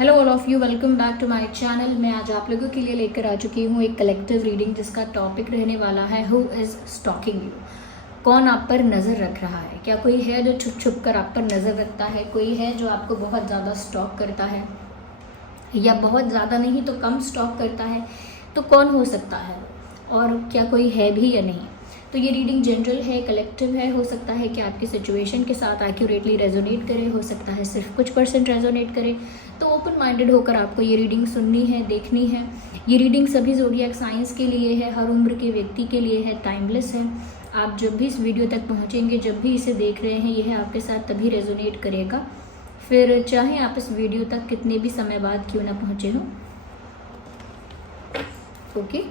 Hello all of you, welcome back to my channel. मैं आज आप लोगों के लिए लेकर आ चुकी हूँ एक कलेक्टिव रीडिंग जिसका टॉपिक रहने वाला है हु इज़ स्टॉकिंग यू। कौन आप पर नज़र रख रहा है? क्या कोई है जो छुप छुप कर आप पर नज़र रखता है? कोई है जो आपको बहुत ज़्यादा स्टॉक करता है, या बहुत ज़्यादा नहीं तो कम स्टॉक करता है? तो कौन हो सकता है, और क्या कोई है भी या नहीं? तो ये रीडिंग जनरल है, कलेक्टिव है। हो सकता है कि आपकी सिचुएशन के साथ एक्यूरेटली रेजोनेट करे, हो सकता है सिर्फ कुछ % रेजोनेट करे। तो ओपन माइंडेड होकर आपको ये रीडिंग सुननी है, देखनी है। ये रीडिंग सभी ज़ोडिएक साइंस के लिए है, हर उम्र के व्यक्ति के लिए है, टाइमलेस है। आप जब भी इस वीडियो तक पहुँचेंगे, जब भी इसे देख रहे हैं, यह आपके साथ तभी रेजोनेट करेगा, फिर चाहे आप इस वीडियो तक कितने भी समय बाद क्यों ना पहुँचे हों। ओके,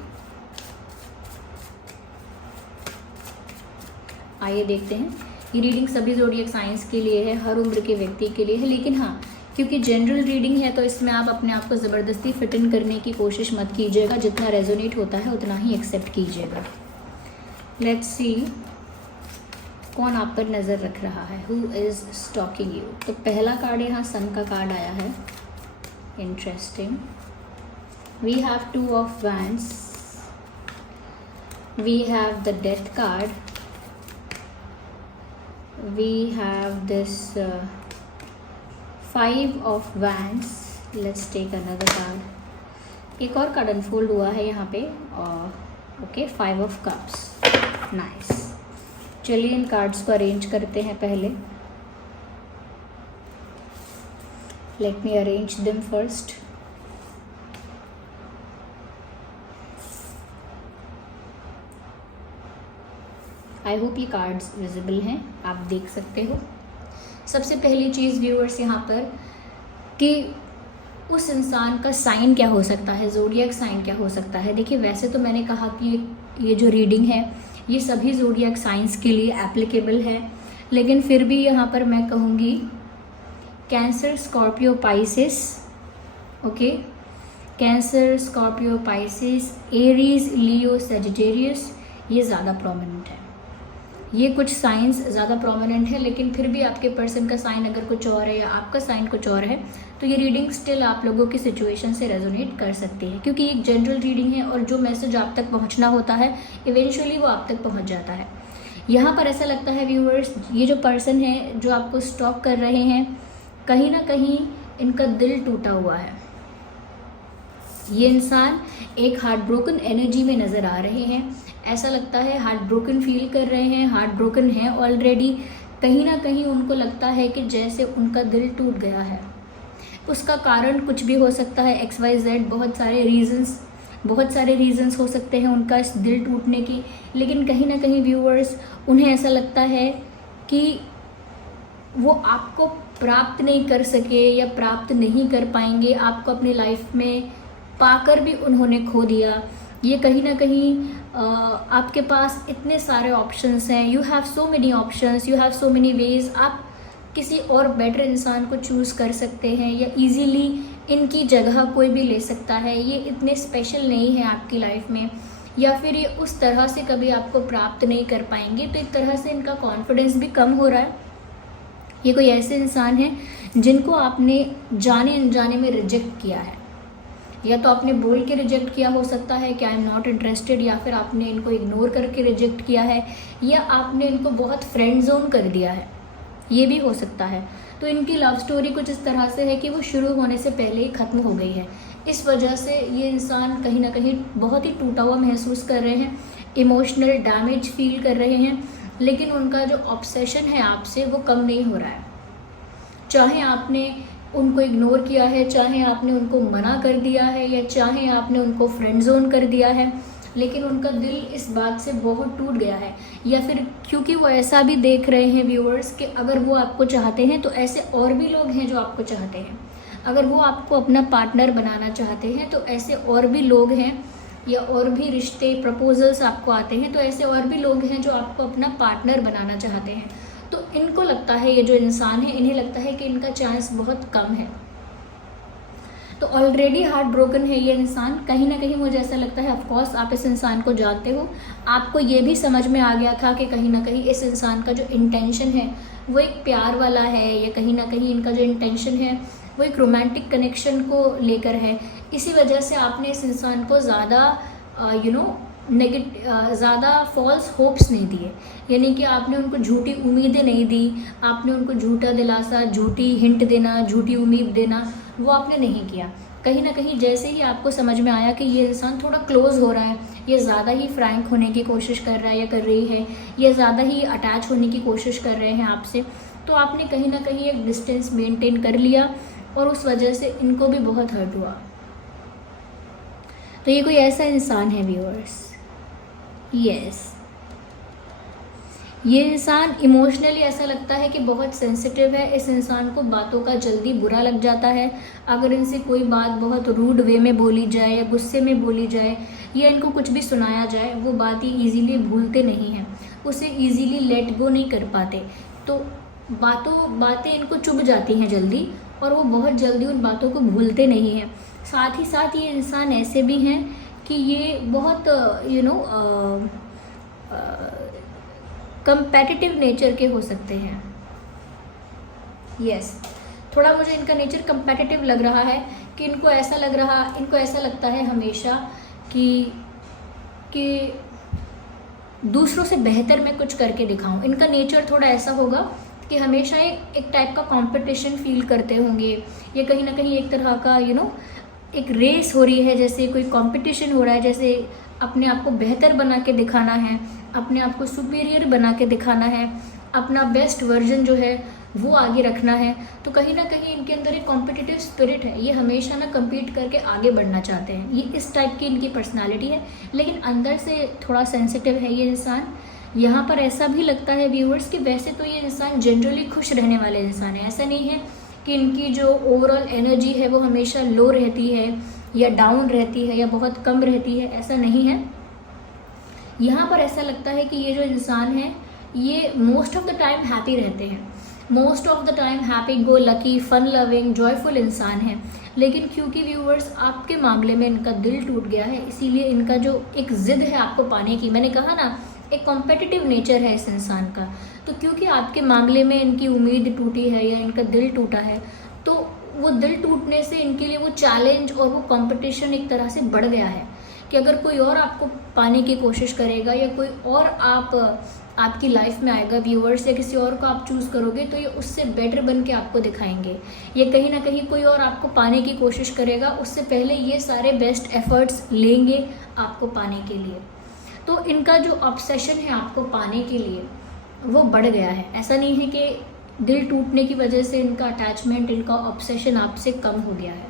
आइए देखते हैं। ये रीडिंग सभी ज़ोडिएक साइंस के लिए है, हर उम्र के व्यक्ति के लिए है, लेकिन हाँ, क्योंकि जनरल रीडिंग है तो इसमें आप अपने आप को ज़बरदस्ती फिट इन करने की कोशिश मत कीजिएगा। जितना रेजोनेट होता है उतना ही एक्सेप्ट कीजिएगा। लेट्स सी कौन आप पर नज़र रख रहा है, हु इज़ स्टॉकिंग यू। तो पहला कार्ड यहाँ सन का कार्ड आया है, interesting. We have 2 of wands, we have the death card, we have this 5 of wands. Let's take another card. एक और कार्ड अनफोल्ड हुआ है यहाँ पे, ओके, 5 of cups. नाइस। चलिए इन कार्ड्स को अरेंज करते हैं पहले। Let me arrange them first. I hope ये कार्ड्स विजिबल हैं, आप देख सकते हो। सबसे पहली चीज़ व्यूअर्स यहाँ पर कि उस इंसान का साइन क्या हो सकता है, ज़ोडिएक साइन क्या हो सकता है। देखिए, वैसे तो मैंने कहा कि ये जो रीडिंग है ये सभी ज़ोडिएक साइंस के लिए एप्लीकेबल है, लेकिन फिर भी यहाँ पर मैं कहूँगी Cancer, Scorpio, Pisces. Okay, Cancer, Scorpio, Pisces, Aries, Leo, Sagittarius, ये ज़्यादा प्रोमिनेंट है। ये कुछ साइंस ज़्यादा प्रोमिनेंट है, लेकिन फिर भी आपके पर्सन का साइन अगर कुछ और है या आपका साइन कुछ और है, तो ये रीडिंग स्टिल आप लोगों की सिचुएशन से रेजोनेट कर सकती है, क्योंकि एक जनरल रीडिंग है और जो मैसेज आप तक पहुंचना होता है इवेंचुअली वो आप तक पहुंच जाता है। यहाँ पर ऐसा लगता है व्यूअर्स, ये जो पर्सन है जो आपको स्टॉक कर रहे हैं, कहीं ना कहीं इनका दिल टूटा हुआ है। ये इंसान एक हार्ट ब्रोकन एनर्जी में नज़र आ रहे हैं। ऐसा लगता है हार्ट ब्रोकन फील कर रहे हैं, हार्ट ब्रोकन है ऑलरेडी। कहीं ना कहीं उनको लगता है कि जैसे उनका दिल टूट गया है। उसका कारण कुछ भी हो सकता है, XYZ, बहुत सारे रीजंस हो सकते हैं उनका इस दिल टूटने की। लेकिन कहीं ना कहीं व्यूअर्स, उन्हें ऐसा लगता है कि वो आपको प्राप्त नहीं कर सके या प्राप्त नहीं कर पाएंगे। आपको अपनी लाइफ में पाकर भी उन्होंने खो दिया। ये कहीं ना कहीं आपके पास इतने सारे ऑप्शंस हैं, you have so many options, you have so many ways. आप किसी और बेटर इंसान को चूज़ कर सकते हैं, या इजीली इनकी जगह कोई भी ले सकता है। ये इतने स्पेशल नहीं है आपकी लाइफ में, या फिर ये उस तरह से कभी आपको प्राप्त नहीं कर पाएंगे। तो एक तरह से इनका कॉन्फिडेंस भी कम हो रहा है। ये कोई ऐसे इंसान हैं जिनको आपने जाने अनजाने में रिजेक्ट किया है, या तो आपने बोल के रिजेक्ट किया हो सकता है कि आई एम नॉट इंटरेस्टेड, या फिर आपने इनको इग्नोर करके रिजेक्ट किया है, या आपने इनको बहुत फ्रेंड जोन कर दिया है, ये भी हो सकता है। तो इनकी लव स्टोरी कुछ इस तरह से है कि वो शुरू होने से पहले ही ख़त्म हो गई है। इस वजह से ये इंसान कहीं ना कहीं बहुत ही टूटा हुआ महसूस कर रहे हैं, इमोशनल डैमेज फील कर रहे हैं। लेकिन उनका जो ऑब्सेशन है आपसे वो कम नहीं हो रहा है। चाहे आपने उनको इग्नोर किया है, चाहे आपने उनको मना कर दिया है, या चाहे आपने उनको फ्रेंड जोन कर दिया है, लेकिन उनका दिल इस बात से बहुत टूट गया है। या फिर क्योंकि वो ऐसा भी देख रहे हैं व्यूअर्स कि अगर वो आपको चाहते हैं तो ऐसे और भी लोग हैं जो आपको चाहते हैं। अगर वो आपको अपना पार्टनर बनाना चाहते हैं तो ऐसे और भी लोग हैं, या और भी रिश्ते, प्रपोजल्स आपको आते हैं तो ऐसे और भी लोग हैं जो आपको अपना पार्टनर बनाना चाहते हैं। तो इनको लगता है, ये जो इंसान है, इन्हें लगता है कि इनका चांस बहुत कम है। तो ऑलरेडी हार्ट ब्रोकन है ये इंसान। कहीं ना कहीं मुझे ऐसा लगता है, ऑफकोर्स आप इस इंसान को जानते हो, आपको ये भी समझ में आ गया था कि कहीं ना कहीं इस इंसान का जो इंटेंशन है वो एक प्यार वाला है, या कहीं ना कहीं इनका जो इंटेंशन है वो एक रोमांटिक कनेक्शन को लेकर है। इसी वजह से आपने इस इंसान को ज़्यादा ज़्यादा फॉल्स होप्स नहीं दिए, यानी कि आपने उनको झूठी उम्मीदें नहीं दी, आपने उनको झूठा दिलासा, झूठी हिंट देना, झूठी उम्मीद देना, वो आपने नहीं किया। कहीं ना कहीं जैसे ही आपको समझ में आया कि ये इंसान थोड़ा क्लोज हो रहा है, ये ज़्यादा ही फ्रैंक होने की कोशिश कर रहा है या कर रही है, ये ज़्यादा ही अटैच होने की कोशिश कर रहे हैं आपसे, तो आपने कहीं ना कहीं एक डिस्टेंस मेंटेन कर लिया और उस वजह से इनको भी बहुत हर्ट हुआ। तो ये कोई ऐसा इंसान है व्यूअर्स, यस, ये इंसान इमोशनली ऐसा लगता है कि बहुत सेंसिटिव है। इस इंसान को बातों का जल्दी बुरा लग जाता है। अगर इनसे कोई बात बहुत रूड वे में बोली जाए या गुस्से में बोली जाए या इनको कुछ भी सुनाया जाए, वो बात ही ईजीली भूलते नहीं हैं, उसे ईजीली लेट गो नहीं कर पाते। तो बातें इनको चुभ जाती हैं जल्दी और वो बहुत जल्दी उन बातों को भूलते नहीं हैं। साथ ही साथ ये इंसान ऐसे भी हैं कि ये बहुत कंपेटिटिव नेचर के हो सकते हैं। यस, थोड़ा मुझे इनका नेचर कंपेटिटिव लग रहा है कि इनको ऐसा लगता है हमेशा कि दूसरों से बेहतर मैं कुछ करके दिखाऊं। इनका नेचर थोड़ा ऐसा होगा कि हमेशा एक टाइप का कंपटीशन फील करते होंगे। ये कहीं ना कहीं एक तरह का एक रेस हो रही है, जैसे कोई कंपटीशन हो रहा है, जैसे अपने आप को बेहतर बना के दिखाना है, अपने आप को सुपीरियर बना के दिखाना है, अपना बेस्ट वर्जन जो है वो आगे रखना है। तो कहीं ना कहीं इनके अंदर एक कॉम्पिटिटिव स्पिरिट है, ये हमेशा ना कम्पीट करके आगे बढ़ना चाहते हैं। ये इस टाइप की इनकी पर्सनालिटी है, लेकिन अंदर से थोड़ा सेंसिटिव है ये इंसान। यहाँ पर ऐसा भी लगता है व्यूअर्स कि वैसे तो ये इंसान जनरली खुश रहने वाले इंसान है। ऐसा नहीं है कि इनकी जो ओवरऑल एनर्जी है वो हमेशा लो रहती है या डाउन रहती है या बहुत कम रहती है, ऐसा नहीं है। यहाँ पर ऐसा लगता है कि ये जो इंसान है ये most of the time happy रहते हैं, most of the time happy go lucky, fun loving, joyful इंसान है। लेकिन क्योंकि व्यूअर्स आपके मामले में इनका दिल टूट गया है, इसीलिए इनका जो एक ज़िद है आपको पाने की, मैंने कहा ना एक कॉम्पिटिटिव नेचर है इस इंसान का, तो क्योंकि आपके मामले में इनकी उम्मीद टूटी है या इनका दिल टूटा है, तो वो दिल टूटने से इनके लिए वो चैलेंज और वो कंपटीशन एक तरह से बढ़ गया है कि अगर कोई और आपको पाने की कोशिश करेगा या कोई और आपकी लाइफ में आएगा व्यूअर्स, या किसी और को आप चूज़ करोगे, तो ये उससे बेटर बन के आपको दिखाएंगे। ये कहीं ना कहीं कोई और आपको पाने की कोशिश करेगा, उससे पहले ये सारे बेस्ट एफर्ट्स लेंगे आपको पाने के लिए। तो इनका जो ऑब्सेशन है आपको पाने के लिए वो बढ़ गया है। ऐसा नहीं है कि दिल टूटने की वजह से इनका अटैचमेंट, इनका ऑब्सेशन आपसे कम हो गया है,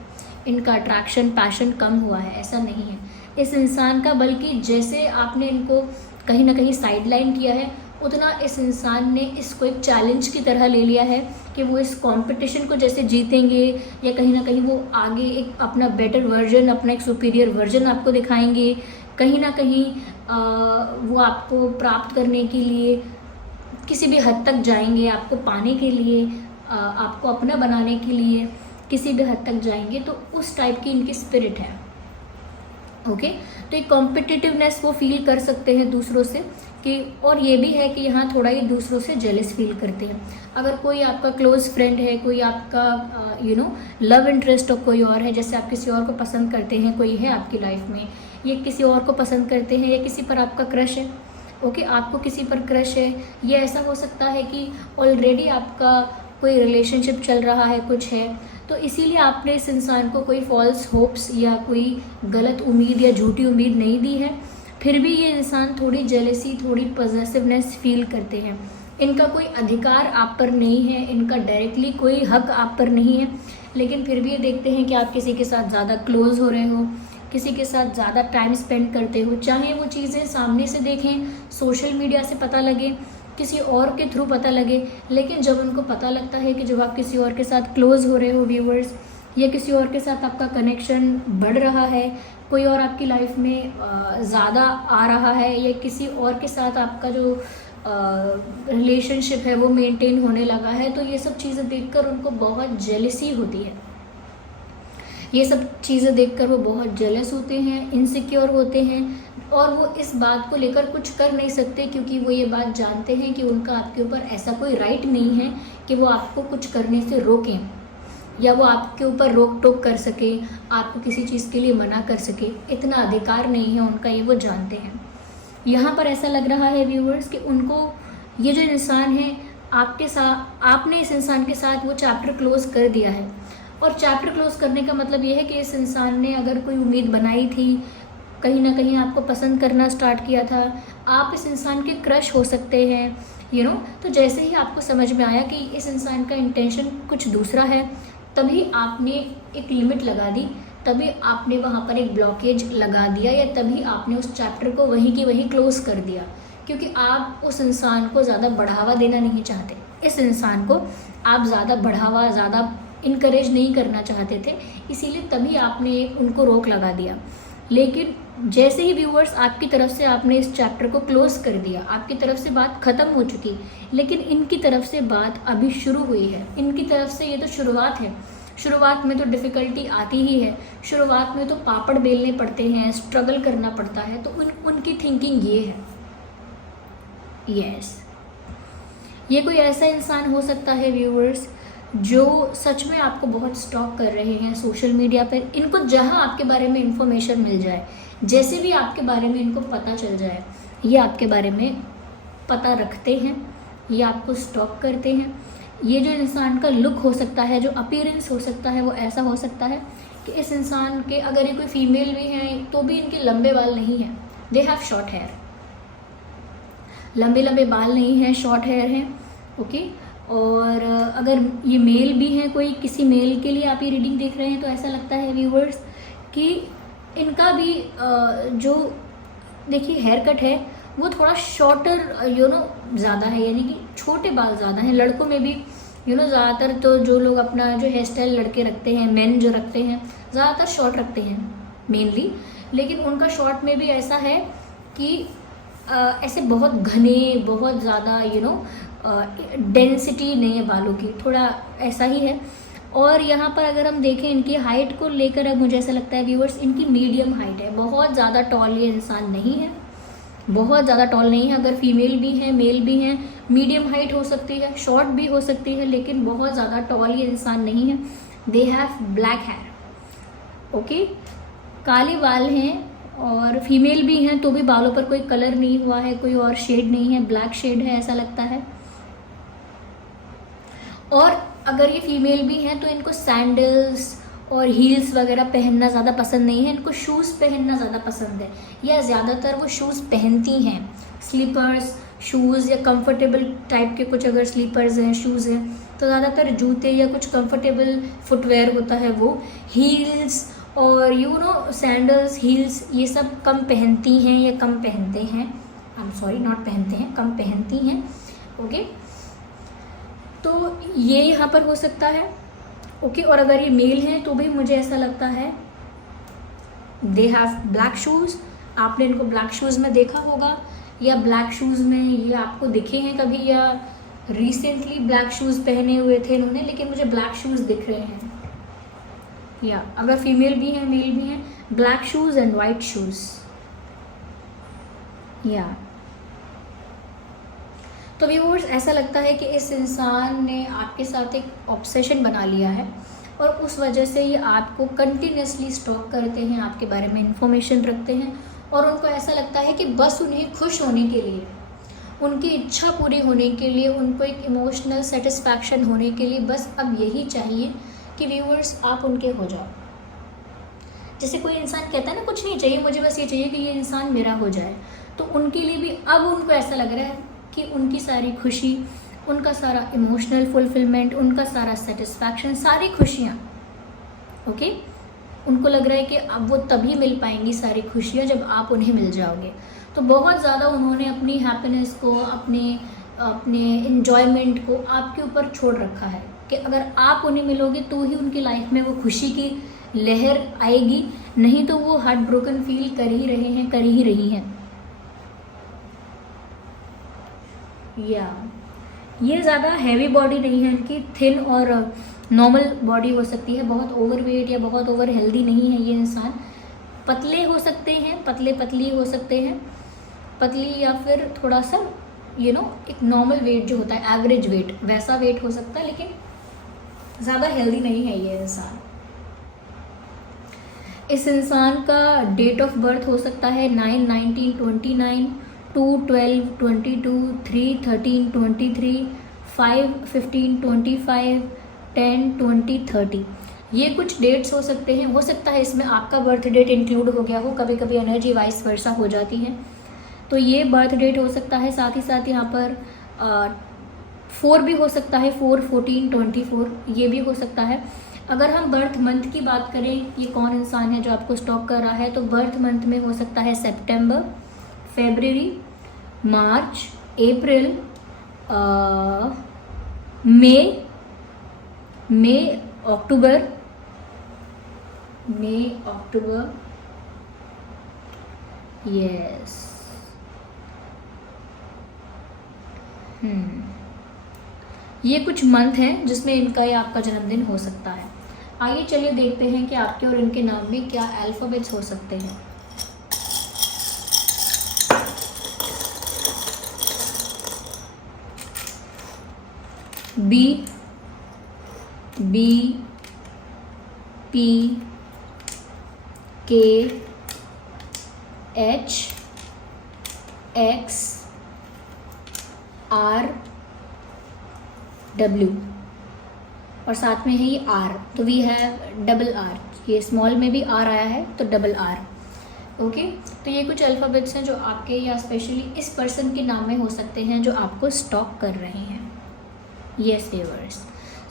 इनका अट्रैक्शन, पैशन कम हुआ है, ऐसा नहीं है इस इंसान का। बल्कि जैसे आपने इनको कहीं ना कहीं साइडलाइन किया है, उतना इस इंसान ने इसको एक चैलेंज की तरह ले लिया है कि वो इस कंपटीशन को जैसे जीतेंगे या कहीं ना कहीं वो आगे एक अपना बेटर वर्जन, अपना एक सुपीरियर वर्जन आपको दिखाएंगे। कहीं ना कहीं वो आपको प्राप्त करने के लिए किसी भी हद तक जाएंगे, आपको पाने के लिए, आपको अपना बनाने के लिए किसी भी हद तक जाएंगे। तो उस टाइप की इनकी स्पिरिट है। ओके, तो एक कॉम्पिटिटिवनेस वो फील कर सकते हैं दूसरों से कि, और ये भी है कि यहाँ थोड़ा ही दूसरों से जेलस फील करते हैं। अगर कोई आपका क्लोज फ्रेंड है, कोई आपका लव इंटरेस्ट और कोई और है, जैसे आप किसी और को पसंद करते हैं, कोई है आपकी लाइफ में, ये किसी और को पसंद करते हैं या किसी पर आपका क्रश है, ओके, आपको किसी पर क्रश है, ये ऐसा हो सकता है कि ऑलरेडी आपका कोई रिलेशनशिप चल रहा है, कुछ है, तो इसीलिए आपने इस इंसान को कोई फॉल्स होप्स या कोई गलत उम्मीद या झूठी उम्मीद नहीं दी है। फिर भी ये इंसान थोड़ी जेलसी, थोड़ी पॉजेसिवनेस फील करते हैं। इनका कोई अधिकार आप पर नहीं है, इनका डायरेक्टली कोई हक आप पर नहीं है, लेकिन फिर भी ये देखते हैं कि आप किसी के साथ ज़्यादा क्लोज हो रहे हो, किसी के साथ ज़्यादा टाइम स्पेंड करते हो, चाहे वो चीज़ें सामने से देखें, सोशल मीडिया से पता लगे, किसी और के थ्रू पता लगे, लेकिन जब उनको पता लगता है कि जब आप किसी और के साथ क्लोज हो रहे हो व्यूअर्स, या किसी और के साथ आपका कनेक्शन बढ़ रहा है, कोई और आपकी लाइफ में ज़्यादा आ रहा है, या किसी और के साथ आपका जो रिलेशनशिप है वो मेंटेन होने लगा है, तो ये सब चीज़ें देखकर उनको बहुत जेलसी होती है। ये सब चीज़ें देखकर वो बहुत जेलस होते हैं, इनसिक्योर होते हैं, और वो इस बात को लेकर कुछ कर नहीं सकते, क्योंकि वो ये बात जानते हैं कि उनका आपके ऊपर ऐसा कोई राइट नहीं है कि वो आपको कुछ करने से रोकें। या वो आपके ऊपर रोक टोक कर सके, आपको किसी चीज़ के लिए मना कर सके, इतना अधिकार नहीं है उनका, ये वो जानते हैं। यहाँ पर ऐसा लग रहा है व्यूअर्स कि उनको ये जो इंसान है आपके साथ, आपने इस इंसान के साथ वो चैप्टर क्लोज कर दिया है। और चैप्टर क्लोज करने का मतलब ये है कि इस इंसान ने अगर कोई उम्मीद बनाई थी, कहीं ना कहीं आपको पसंद करना स्टार्ट किया था, आप इस इंसान के क्रश हो सकते हैं, तो जैसे ही आपको समझ में आया कि इस इंसान का इंटेंशन कुछ दूसरा है, तभी आपने एक लिमिट लगा दी, तभी आपने वहाँ पर एक ब्लॉकेज लगा दिया, या तभी आपने उस चैप्टर को वहीं की वहीं क्लोज कर दिया, क्योंकि आप उस इंसान को ज़्यादा बढ़ावा देना नहीं चाहते। इस इंसान को आप ज़्यादा बढ़ावा, ज़्यादा इनकरेज नहीं करना चाहते थे, इसीलिए तभी आपने उनको रोक लगा दिया। लेकिन जैसे ही व्यूअर्स आपकी तरफ से आपने इस चैप्टर को क्लोज कर दिया, आपकी तरफ से बात ख़त्म हो चुकी, लेकिन इनकी तरफ से बात अभी शुरू हुई है। इनकी तरफ से ये तो शुरुआत है, शुरुआत में तो डिफ़िकल्टी आती ही है, शुरुआत में तो पापड़ बेलने पड़ते हैं, स्ट्रगल करना पड़ता है, तो उनकी थिंकिंग ये है। यस, ये कोई ऐसा इंसान हो सकता है व्यूअर्स जो सच में आपको बहुत स्टॉक कर रहे हैं सोशल मीडिया पर। इनको जहां आपके बारे में इंफॉर्मेशन मिल जाए, जैसे भी आपके बारे में इनको पता चल जाए, ये आपके बारे में पता रखते हैं, ये आपको स्टॉक करते हैं। ये जो इंसान का लुक हो सकता है, जो अपीयरेंस हो सकता है, वो ऐसा हो सकता है कि इस इंसान के, अगर ये कोई फीमेल भी हैं तो भी इनके लंबे बाल नहीं हैं, दे हैव शॉर्ट हेयर, लंबे लंबे बाल नहीं हैं, शॉर्ट हेयर हैं। ओके, और अगर ये मेल भी हैं, कोई किसी मेल के लिए आप ये रीडिंग देख रहे हैं, तो ऐसा लगता है व्यूवर्स कि इनका भी जो देखिए हेयर कट है वो थोड़ा शॉर्टर ज़्यादा है, यानी कि छोटे बाल ज़्यादा हैं। लड़कों में भी ज़्यादातर तो जो लोग अपना जो हेयर स्टाइल लड़के रखते हैं, मेन जो रखते हैं, ज़्यादातर शॉर्ट रखते हैं मेनली, लेकिन उनका शॉर्ट में भी ऐसा है कि ऐसे बहुत घने, बहुत ज़्यादा डेंसिटी नहीं है बालों की, थोड़ा ऐसा ही है। और यहाँ पर अगर हम देखें इनकी हाइट को लेकर, अब मुझे ऐसा लगता है व्यूअर्स इनकी मीडियम हाइट है, बहुत ज़्यादा टॉल ये इंसान नहीं है, बहुत ज़्यादा टॉल नहीं है। अगर फीमेल भी हैं, मेल भी हैं, मीडियम हाइट हो सकती है, शॉर्ट भी हो सकती है, लेकिन बहुत ज़्यादा टॉल ये इंसान नहीं है। They have black hair, okay, काले बाल हैं, और फीमेल भी हैं तो भी बालों पर कोई कलर नहीं हुआ है, कोई और शेड नहीं है, ब्लैक शेड है ऐसा लगता है। और अगर ये फीमेल भी हैं तो इनको सैंडल्स और हील्स वगैरह पहनना ज़्यादा पसंद नहीं है, इनको शूज़ पहनना ज़्यादा पसंद है, या ज़्यादातर वो शूज़ पहनती हैं, स्लीपर्स शूज़ या कंफर्टेबल टाइप के कुछ अगर स्लीपर्स हैं, शूज़ हैं, तो ज़्यादातर जूते या कुछ कंफर्टेबल फुटवेयर होता है वो। हील्स और सैंडल्स, हील्स ये सब कम पहनती हैं या कम पहनते हैं, नॉट पहनते हैं, कम पहनती हैं। ओके, तो ये यहाँ पर हो सकता है। ओके, और अगर ये मेल हैं तो भी मुझे ऐसा लगता है दे हैव ब्लैक शूज़। आपने इनको ब्लैक शूज़ में देखा होगा, या ब्लैक शूज़ में ये आपको दिखे हैं कभी, या रिसेंटली ब्लैक शूज़ पहने हुए थे इन्होंने, लेकिन मुझे ब्लैक शूज़ दिख रहे हैं। या अगर फीमेल भी हैं, मेल भी हैं, black shoes and white shoes. या तो व्यूअर्स ऐसा लगता है कि इस इंसान ने आपके साथ एक ऑब्सेशन बना लिया है, और उस वजह से ये आपको कंटिन्यूसली स्टॉक करते हैं, आपके बारे में इंफॉर्मेशन रखते हैं, और उनको ऐसा लगता है कि बस उन्हें खुश होने के लिए, उनकी इच्छा पूरी होने के लिए, उनको एक इमोशनल सेटिस्फैक्शन होने के लिए बस अब यही चाहिए कि व्यूअर्स आप उनके हो जाओ। जैसे कोई इंसान कहता है ना, कुछ नहीं चाहिए मुझे, बस ये चाहिए कि ये इंसान मेरा हो जाए, तो उनके लिए भी अब उनको ऐसा लग रहा है कि उनकी सारी खुशी, उनका सारा इमोशनल फुलफिलमेंट, उनका सारा सेटिस्फैक्शन, सारी खुशियाँ, ओके, उनको लग रहा है कि अब वो तभी मिल पाएंगी सारी खुशियाँ जब आप उन्हें मिल जाओगे। तो बहुत ज़्यादा उन्होंने अपनी हैप्पीनेस को, अपने इन्जॉयमेंट को आपके ऊपर छोड़ रखा है कि अगर आप उन्हें मिलोगे तो ही उनकी लाइफ में वो खुशी की लहर आएगी, नहीं तो वो हार्ट ब्रोकन फील कर ही रहे हैं, कर ही रही हैं। या ये ज़्यादा हैवी बॉडी नहीं है इनकी, थिन और नॉर्मल बॉडी हो सकती है, बहुत ओवरवेट या बहुत ओवर हेल्दी नहीं है ये इंसान। पतले हो सकते हैं, पतले पतली हो सकते हैं, पतली या फिर थोड़ा सा एक नॉर्मल वेट जो होता है, एवरेज वेट, वैसा वेट हो सकता है, लेकिन ज़्यादा हेल्दी नहीं है ये इंसान। इस इंसान का डेट ऑफ बर्थ हो सकता है 9/19/29, 2/12/22, 3/13/23, 5/15/25, 10/20/30। ये कुछ डेट्स हो सकते हैं। हो सकता है इसमें आपका बर्थ डेट इंक्लूड हो गया हो, कभी कभी एनर्जी वाइस वर्सा हो जाती है, तो ये बर्थ डेट हो सकता है। साथ ही साथ यहाँ पर 4 भी हो सकता है, 4, 14, 24 ये भी हो सकता है। अगर हम बर्थ मंथ की बात करें, ये कौन इंसान है जो आपको स्टॉक कर रहा है, तो बर्थ मंथ में हो सकता है सितंबर, फरवरी, मार्च, अप्रैल, मई, अक्टूबर, यस। ये कुछ मंथ हैं जिसमें इनका या आपका जन्मदिन हो सकता है। आइए चलिए देखते हैं कि आपके और इनके नाम में क्या अल्फ़ाबेट्स हो सकते हैं। बी, पी, के, एच, एक्स, आर, डब्ल्यू और साथ में है ये आर, तो वी हैव डबल आर। ये स्मॉल में भी आर आया है तो डबल आर। ओके, तो ये कुछ अल्फ़ाबेट्स हैं जो आपके या स्पेशली इस पर्सन के नाम में हो सकते हैं जो आपको स्टॉक कर रहे हैं। Yes viewers,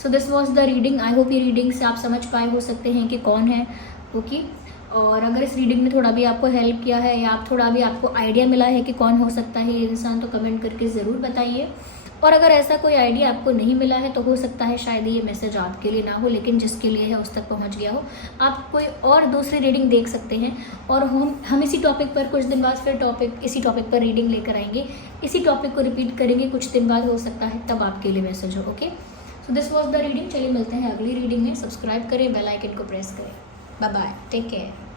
so this was the reading. I hope ये रीडिंग से आप समझ पाए हो सकते हैं कि कौन है। ओके, और अगर इस रीडिंग ने थोड़ा भी आपको हेल्प किया है या आप थोड़ा भी आपको आइडिया मिला है कि कौन हो सकता है ये इंसान, तो कमेंट करके ज़रूर बताइए। और अगर ऐसा कोई आइडिया आपको नहीं मिला है तो हो सकता है शायद ये मैसेज आपके लिए ना हो, लेकिन जिसके लिए है उस तक पहुंच गया हो। आप कोई और दूसरी रीडिंग देख सकते हैं और हम इसी टॉपिक पर कुछ दिन बाद फिर इसी टॉपिक पर रीडिंग लेकर आएंगे। इसी टॉपिक को रिपीट करेंगे कुछ दिन बाद, हो सकता है तब आपके लिए मैसेज हो। Okay, so this was the reading. चलिए मिलते हैं अगली रीडिंग में। सब्सक्राइब करें, बेल आइकन को प्रेस करें। Bye bye, take care.